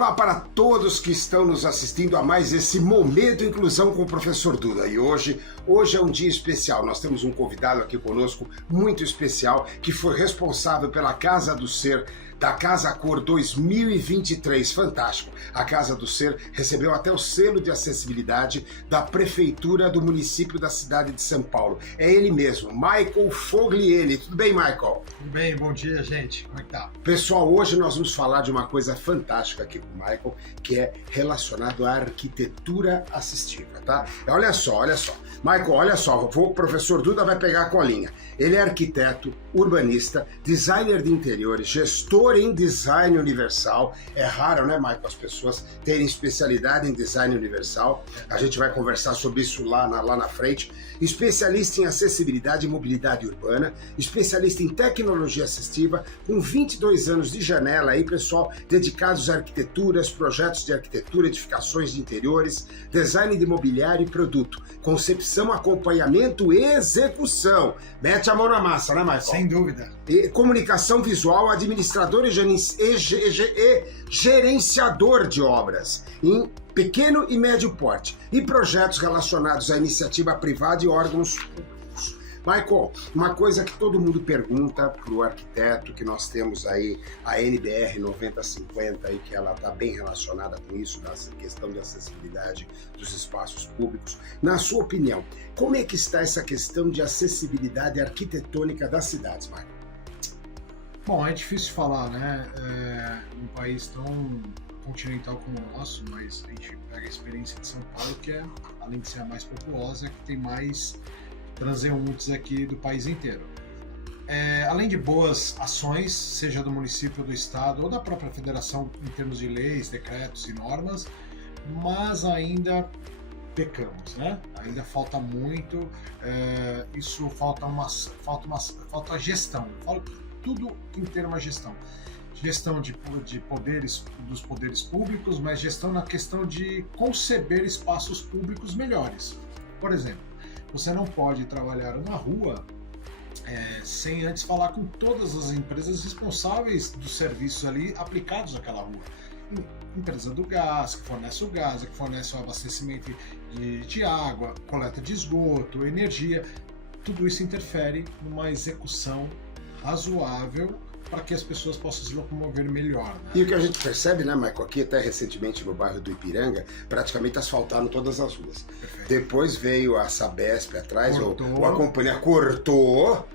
Olá para todos que estão nos assistindo a mais esse Momento Inclusão com o Professor Duda. E hoje é um dia especial. Nós temos um convidado aqui conosco muito especial que foi responsável pela Casa do Ser da Casa Cor 2023. Fantástico! A Casa do Ser recebeu até o selo de acessibilidade da Prefeitura do município da cidade de São Paulo. É ele mesmo, Michael Fogliene. Tudo bem, Michael? Tudo bem, bom dia, gente. Como é que tá? Pessoal, hoje nós vamos falar de uma coisa fantástica aqui com o Michael, que é relacionado à arquitetura assistiva, tá? Olha só. Michael, olha só, o professor Duda vai pegar a colinha. Ele é arquiteto, urbanista, designer de interiores, gestor em design universal. É raro, né, Michael, as pessoas terem especialidade em design universal. A gente vai conversar sobre isso lá na frente. Especialista em acessibilidade e mobilidade urbana, especialista em tecnologia assistiva, com 22 anos de janela aí, pessoal, dedicados a arquiteturas, projetos de arquitetura, edificações de interiores, design de mobiliário e produto, concepção, acompanhamento e execução. Mete a mão na massa, né, Michael? Sem dúvida. E comunicação visual, administrador e gerenciador de obras em pequeno e médio porte e projetos relacionados à iniciativa privada e órgãos públicos. Michael, uma coisa que todo mundo pergunta para o arquiteto, que nós temos aí a NBR 9050 aí, que ela está bem relacionada com isso, nessa questão de acessibilidade dos espaços públicos. Na sua opinião, como é que está essa questão de acessibilidade arquitetônica das cidades, Michael? Bom, é difícil falar, né? Um país tão continental como o nosso, mas a gente pega a experiência de São Paulo, que é, além de ser a mais populosa, que tem mais transeuntes aqui do país inteiro. Além de boas ações, seja do município, do estado ou da própria federação em termos de leis, decretos e normas, mas ainda pecamos, né? Ainda falta muito, isso falta gestão. Eu falo que tudo tem que ter uma gestão. Gestão de poderes, dos poderes públicos, mas gestão na questão de conceber espaços públicos melhores. Por exemplo, você não pode trabalhar na rua sem antes falar com todas as empresas responsáveis dos serviços ali aplicados àquela rua. Empresa do gás, que fornece o gás, que fornece o abastecimento de água, coleta de esgoto, energia. Tudo isso interfere numa execução razoável para que as pessoas possam se locomover melhor. Né? E o que a gente percebe, né, Michael, aqui até recentemente no bairro do Ipiranga, praticamente asfaltaram todas as ruas. Perfeito. Depois veio a Sabesp atrás, ou a companhia cortou,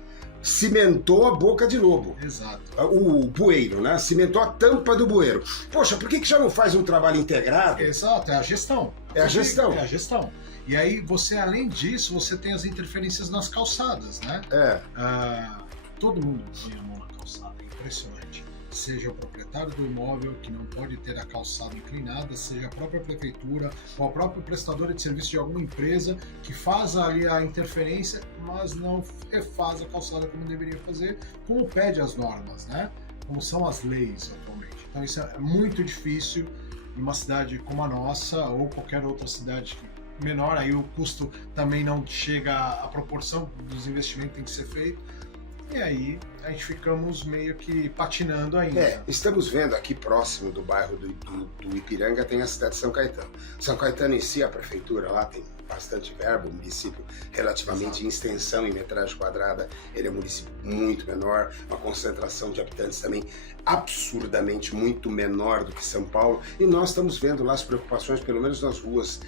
cimentou a boca de lobo. Exato. O bueiro, né? Cimentou a tampa do bueiro. Poxa, por que já não faz um trabalho integrado? Exato, é a gestão. É a gestão. É a gestão. E aí, você, além disso, você tem as interferências nas calçadas, né? Todo mundo põe a mão na calçada, é impressionante. Seja o proprietário do imóvel, que não pode ter a calçada inclinada, seja a própria prefeitura ou a própria prestadora de serviço de alguma empresa que faz ali a interferência, mas não refaz a calçada como deveria fazer, como pede as normas, né? Como são as leis atualmente. Então isso é muito difícil em uma cidade como a nossa ou qualquer outra cidade menor, aí o custo também não chega à proporção dos investimentos que tem que ser feito. E aí a gente ficamos meio que patinando ainda. Estamos vendo aqui próximo do bairro do Ipiranga tem a cidade de São Caetano. São Caetano em si, a prefeitura lá tem bastante verba, o município relativamente em extensão em metragem quadrada, ele é um município muito menor, uma concentração de habitantes também absurdamente muito menor do que São Paulo, e nós estamos vendo lá as preocupações, pelo menos nas ruas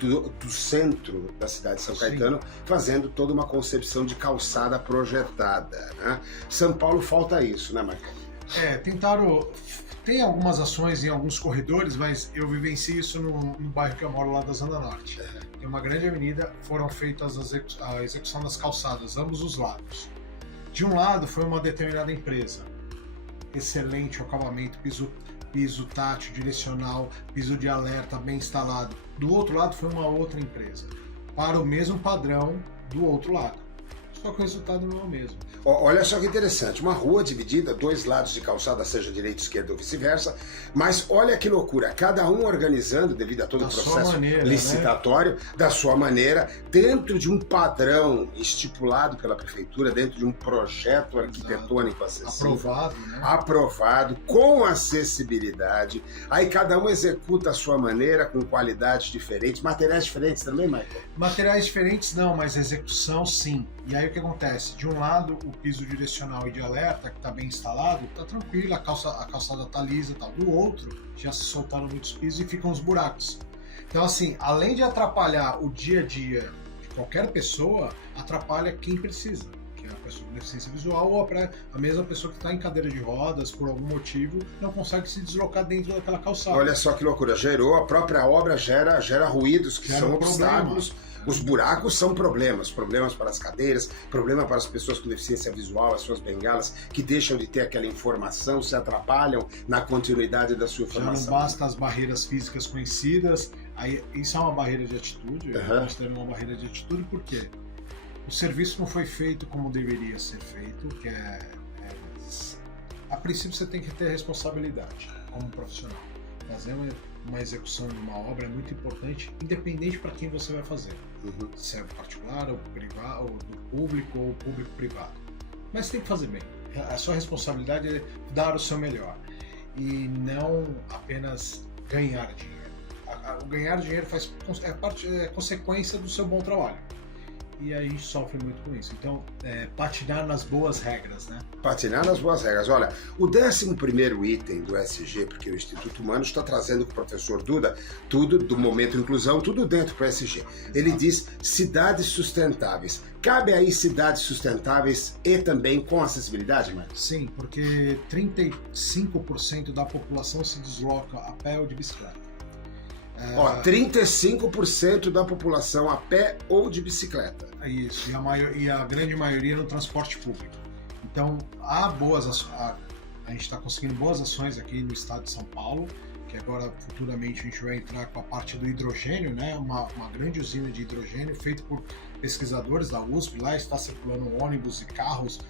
do centro da cidade de São Caetano, fazendo toda uma concepção de calçada projetada, né? São Paulo falta isso, né, Michael? Tem algumas ações em alguns corredores, mas eu vivencio isso no bairro que eu moro lá da Zona Norte. Tem uma grande avenida, foram feitas a execução das calçadas, ambos os lados. De um lado foi uma determinada empresa, excelente o acabamento, piso tátil, direcional, piso de alerta bem instalado. Do outro lado foi uma outra empresa, para o mesmo padrão do outro lado. só que o resultado não é o mesmo. Olha só que interessante, uma rua dividida, 2 lados de calçada, seja direita, esquerda ou vice-versa, mas olha que loucura, cada um organizando, devido a todo o processo licitatório, né? Da sua maneira, dentro de um padrão estipulado pela prefeitura, dentro de um projeto arquitetônico acessível. Aprovado, né? Aprovado, com acessibilidade, aí cada um executa a sua maneira, com qualidades diferentes, materiais diferentes também, Michael? Materiais diferentes não, mas execução sim. E aí o que acontece? De um lado, o piso direcional e de alerta, que está bem instalado, está tranquilo, a calçada está lisa e tal. Do outro, já se soltaram muitos pisos e ficam os buracos. Então assim, além de atrapalhar o dia a dia de qualquer pessoa, atrapalha quem precisa, que é a pessoa com deficiência visual ou a mesma pessoa que está em cadeira de rodas, por algum motivo, não consegue se deslocar dentro daquela calçada. Olha só que loucura, a própria obra gera ruídos que são obstáculos. Os buracos são problemas para as cadeiras, problema para as pessoas com deficiência visual, as suas bengalas, que deixam de ter aquela informação, se atrapalham na continuidade da sua informação. Já não basta as barreiras físicas conhecidas, aí, isso é uma barreira de atitude, eu considero uma barreira de atitude porque o serviço não foi feito como deveria ser feito, que a princípio você tem que ter responsabilidade como profissional. Fazer uma execução de uma obra é muito importante, independente para quem você vai fazer. Se é particular ou privado, ou do público ou público-privado. Mas tem que fazer bem. A sua responsabilidade é dar o seu melhor e não apenas ganhar dinheiro. O ganhar dinheiro é consequência do seu bom trabalho. E aí a gente sofre muito com isso. Então, patinar nas boas regras, né? Patinar nas boas regras. Olha, o 11º item do SG, porque o Instituto Humano está trazendo com o professor Duda tudo do Momento Inclusão, tudo dentro do SG. Ele diz cidades sustentáveis. Cabe aí cidades sustentáveis e também com acessibilidade, Marcos? Sim, porque 35% da população se desloca a pé ou de bicicleta. 35% da população a pé ou de bicicleta. Isso, e a grande maioria no transporte público. Então, a gente está conseguindo boas ações aqui no estado de São Paulo, que agora, futuramente, a gente vai entrar com a parte do hidrogênio, né? Uma grande usina de hidrogênio feita por pesquisadores da USP. Lá está circulando ônibus e carros.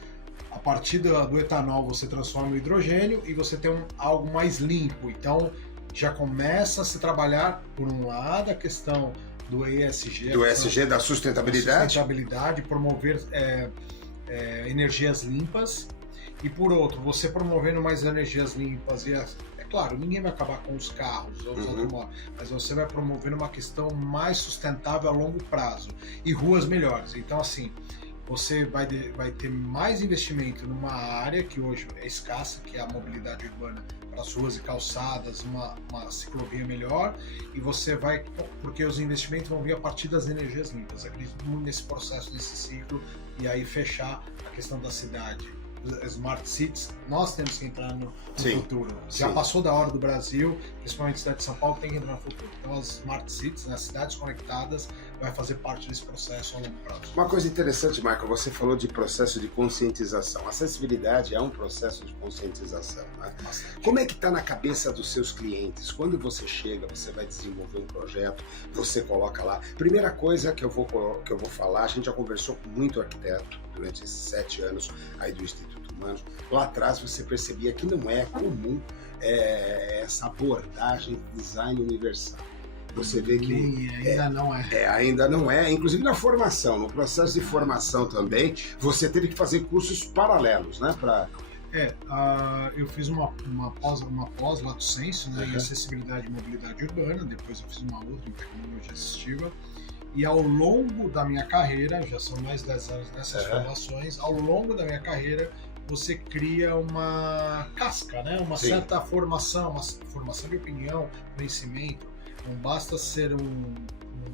A partir do etanol, você transforma em hidrogênio e você tem algo mais limpo. Então, já começa a se trabalhar, por um lado, a questão do ESG. Do ESG, da sustentabilidade. Promover energias limpas. E por outro, você promovendo mais energias limpas. É claro, ninguém vai acabar com os carros ou os automóveis, mas você vai promovendo uma questão mais sustentável a longo prazo. E ruas melhores. Então, assim, você vai ter mais investimento numa área que hoje é escassa, que é a mobilidade urbana, para as ruas e calçadas, uma ciclovia melhor, e você vai, porque os investimentos vão vir a partir das energias limpas. Acredito muito nesse processo, nesse ciclo, e aí fechar a questão da cidade. Smart Cities, nós temos que entrar no futuro. Já passou da hora do Brasil, principalmente a cidade de São Paulo, tem que entrar no futuro. Então as Smart Cities, né, as cidades conectadas, vai fazer parte desse processo ao longo prazo. Uma coisa interessante, Michael, você falou de processo de conscientização. A acessibilidade é um processo de conscientização, né? Como é que está na cabeça dos seus clientes? Quando você chega, você vai desenvolver um projeto, você coloca lá. Primeira coisa que eu vou falar, a gente já conversou com muito arquiteto durante esses 7 anos aí do Instituto Humano. Lá atrás você percebia que não é comum essa abordagem de design universal. Você vê que ainda não é. Inclusive na formação, no processo de formação também, você teve que fazer cursos paralelos, né? Eu fiz uma pós lato sensu, né, em acessibilidade e mobilidade urbana. Depois eu fiz uma outra em tecnologia assistiva. E ao longo da minha carreira, já são mais de 10 anos nessas formações, ao longo da minha carreira você cria uma casca, né? Uma certa formação, uma formação de opinião, conhecimento. Não basta ser um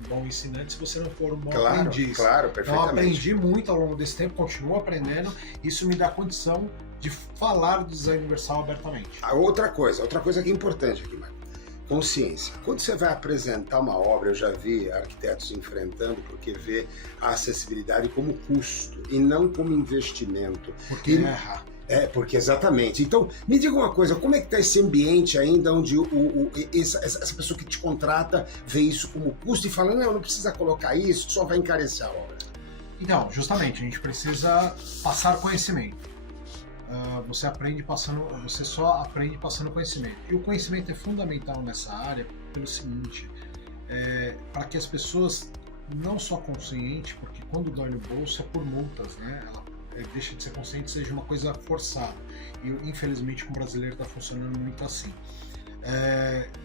bom ensinante se você não for um bom aprendiz. Claro, perfeitamente. Então eu aprendi muito ao longo desse tempo, continuo aprendendo. Isso me dá condição de falar do design universal abertamente. Outra coisa que é importante aqui, Marcos. Consciência. Quando você vai apresentar uma obra, eu já vi arquitetos enfrentando porque vê a acessibilidade como custo e não como investimento. Porque erra. Porque exatamente. Então, me diga uma coisa, como é que está esse ambiente ainda onde essa pessoa que te contrata vê isso como custo e fala, não precisa colocar isso, só vai encarecer a obra? Então, justamente, a gente precisa passar conhecimento. Você só aprende passando conhecimento. E o conhecimento é fundamental nessa área pelo seguinte, para que as pessoas não só conscientes, porque quando dói no bolso é por multas, né? Ela deixa de ser consciente, seja uma coisa forçada. E infelizmente com o brasileiro está funcionando muito assim.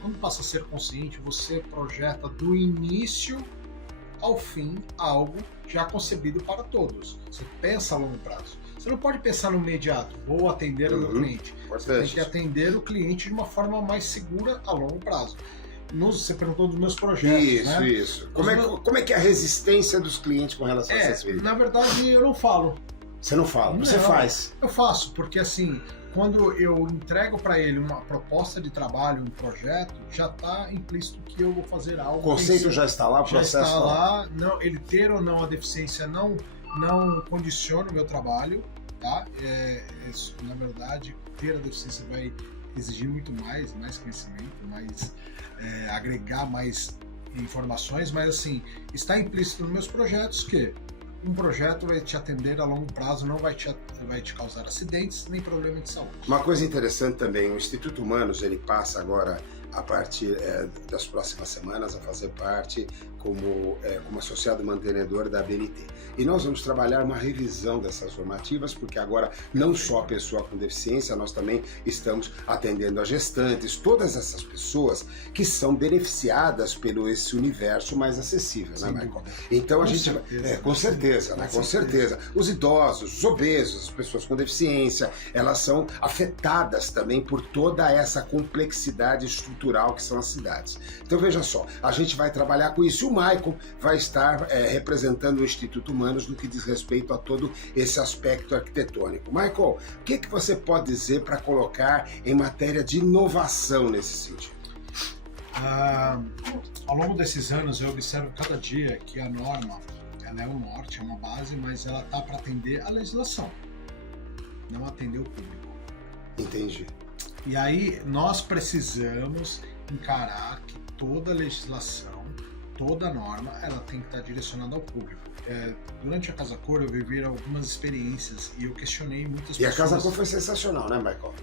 Quando passa a ser consciente, você projeta do início ao fim algo já concebido para todos. Você pensa a longo prazo. Você não pode pensar no imediato, vou atender o meu cliente. Você tem que atender o cliente de uma forma mais segura a longo prazo. Você perguntou dos meus projetos, Isso. Como é que é a resistência dos clientes com relação a essas vidas? Na verdade, eu não falo. Você não fala, você faz. Eu faço, porque assim, quando eu entrego para ele uma proposta de trabalho, um projeto, já está implícito que eu vou fazer algo. O conceito já está lá, o processo está lá. Não, ele ter ou não a deficiência não condiciona o meu trabalho, tá? Na verdade, ter a deficiência vai exigir muito mais conhecimento, agregar mais informações, mas assim, está implícito nos meus projetos que um projeto vai te atender a longo prazo, não vai te causar acidentes nem problema de saúde. Uma coisa interessante também, o Instituto Humanos, ele passa agora, a partir das próximas semanas, a fazer parte como associado mantenedor da ABNT. E nós vamos trabalhar uma revisão dessas normativas, porque agora não só a pessoa com deficiência, nós também estamos atendendo a gestantes, todas essas pessoas que são beneficiadas pelo esse universo mais acessível, né, Michael? Então a gente com certeza. Os idosos, os obesos, as pessoas com deficiência, elas são afetadas também por toda essa complexidade estrutural que são as cidades. Então veja só, a gente vai trabalhar com isso. O Michael vai estar representando o Instituto Humanos no que diz respeito a todo esse aspecto arquitetônico. Michael, o que você pode dizer para colocar em matéria de inovação nesse sentido? Ao longo desses anos eu observo cada dia que a norma ela é um norte, é uma base, mas ela está para atender a legislação, não atender o público. Entendi. E aí nós precisamos encarar que toda legislação, toda norma, ela tem que estar direcionada ao público. Durante a Casa Cor eu vivi algumas experiências e eu questionei muitas pessoas. E a Casa Cor foi sensacional, né, Michael?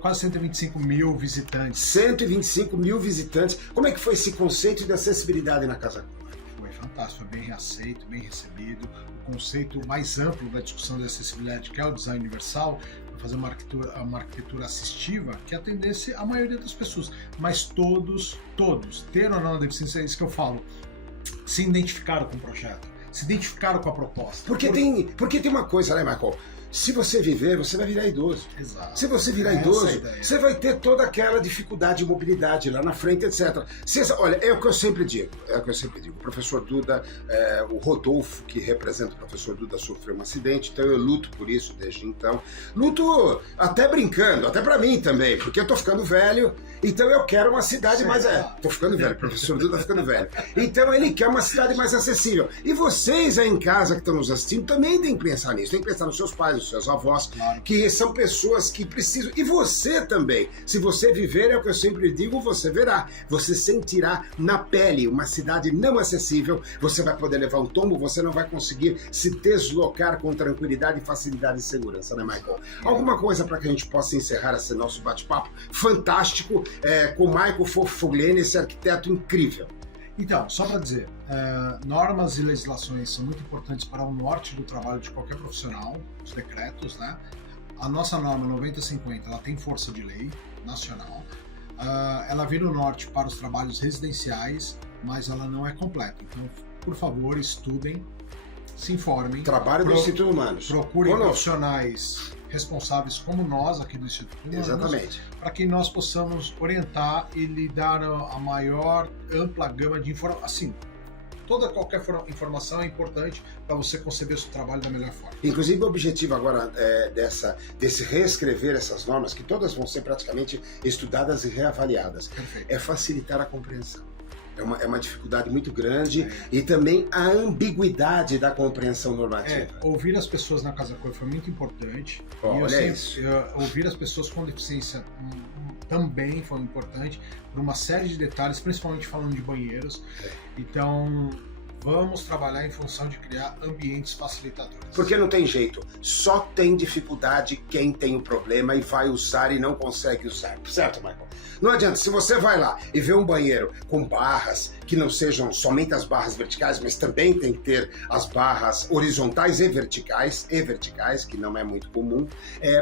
Quase 125 mil visitantes. 125 mil visitantes. Como é que foi esse conceito de acessibilidade na Casa Cor? Foi fantástico, foi bem aceito, bem recebido. O conceito mais amplo da discussão de acessibilidade, que é o design universal, fazer uma arquitetura assistiva que atendesse a maioria das pessoas, mas todos, ter ou não a deficiência, é isso que eu falo, se identificaram com o projeto, se identificaram com a proposta. Porque tem uma coisa, né, Michael? Se você viver, você vai virar idoso. Exato. Se você virar idoso, você vai ter toda aquela dificuldade de mobilidade lá na frente, etc. Olha, é o que eu sempre digo. O professor Duda, o Rodolfo, que representa o professor Duda, sofreu um acidente, então eu luto por isso desde então. Luto até brincando, até pra mim também, porque eu tô ficando velho, então eu quero uma cidade mais... Tô ficando velho, o professor Duda tá ficando velho. Então ele quer uma cidade mais acessível. E vocês aí em casa que estão nos assistindo também tem que pensar nisso, tem que pensar nos seus pais, os seus avós, claro, que são pessoas que precisam, e você também, se você viver, é o que eu sempre digo, você verá, você sentirá na pele uma cidade não acessível, você vai poder levar um tombo, você não vai conseguir se deslocar com tranquilidade, facilidade e segurança, né, Michael? Alguma coisa para que a gente possa encerrar esse nosso bate-papo fantástico com o Michael Fofoglene, esse arquiteto incrível. Então, só para dizer, normas e legislações são muito importantes para o norte do trabalho de qualquer profissional, os decretos, né? A nossa norma 9050, ela tem força de lei nacional, ela vira o norte para os trabalhos residenciais, mas ela não é completa. Então, por favor, estudem, se informem. Trabalho do Instituto Humanos. Procurem profissionais responsáveis como nós aqui do Instituto Humanos. Exatamente. Para que nós possamos orientar e lhe dar a maior ampla gama de informações. Assim, qualquer informação é importante para você conceber o seu trabalho da melhor forma. Inclusive o objetivo agora desse reescrever essas normas, que todas vão ser praticamente estudadas e reavaliadas, é facilitar a compreensão. É uma dificuldade muito grande e também a ambiguidade da compreensão normativa. Ouvir as pessoas na Casa Cor foi muito importante. Ouvir as pessoas com deficiência também foi importante, por uma série de detalhes, principalmente falando de banheiros. Então, Vamos trabalhar em função de criar ambientes facilitadores. Porque não tem jeito, só tem dificuldade quem tem o problema e vai usar e não consegue usar, certo, Michael? Não adianta, se você vai lá e vê um banheiro com barras, que não sejam somente as barras verticais, mas também tem que ter as barras horizontais e verticais, que não é muito comum,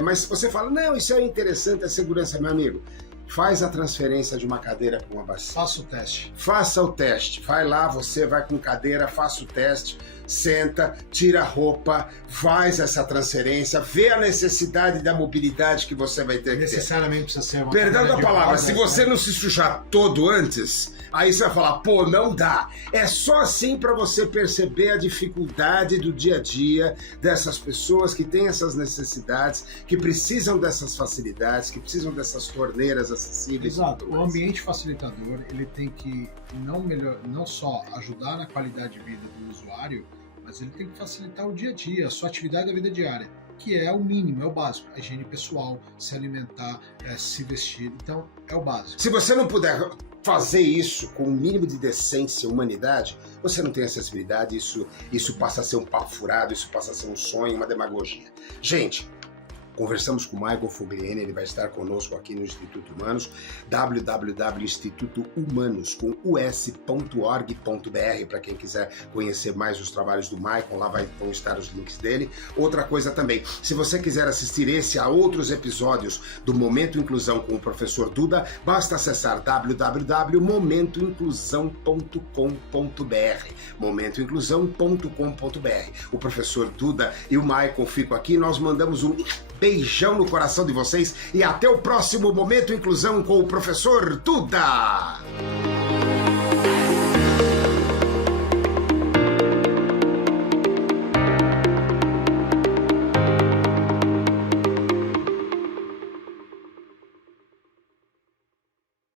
mas se você fala, não, isso é interessante, é segurança, meu amigo, faz a transferência de uma cadeira para uma bacia. Faça o teste. Faça o teste. Vai lá, você vai com cadeira, faça o teste, senta, tira a roupa, faz essa transferência, vê a necessidade da mobilidade que você vai ter que ter. Necessariamente precisa ser uma Perdão da palavra, rodas, se você não se sujar todo antes, aí você vai falar, pô, não dá. É só assim para você perceber a dificuldade do dia a dia dessas pessoas que têm essas necessidades, que precisam dessas facilidades, que precisam dessas torneiras acessíveis. Exato. O ambiente facilitador, ele tem que não só ajudar na qualidade de vida do usuário, mas ele tem que facilitar o dia a dia, a sua atividade da vida diária, que é o mínimo, é o básico. A higiene pessoal, se alimentar, se vestir, então é o básico. Se você não puder fazer isso com o mínimo de decência e humanidade, você não tem acessibilidade, isso passa a ser um papo furado, isso passa a ser um sonho, uma demagogia. Gente, conversamos com o Michael Fogliene, ele vai estar conosco aqui no Instituto Humanos, www.institutohumanos.org.br, para quem quiser conhecer mais os trabalhos do Michael, lá vão estar os links dele. Outra coisa também, se você quiser assistir esse a outros episódios do Momento Inclusão com o professor Duda, basta acessar www.momentoinclusão.com.br, momentoinclusão.com.br. O professor Duda e o Michael ficam aqui, nós mandamos um beijão no coração de vocês e até o próximo Momento Inclusão com o professor Duda!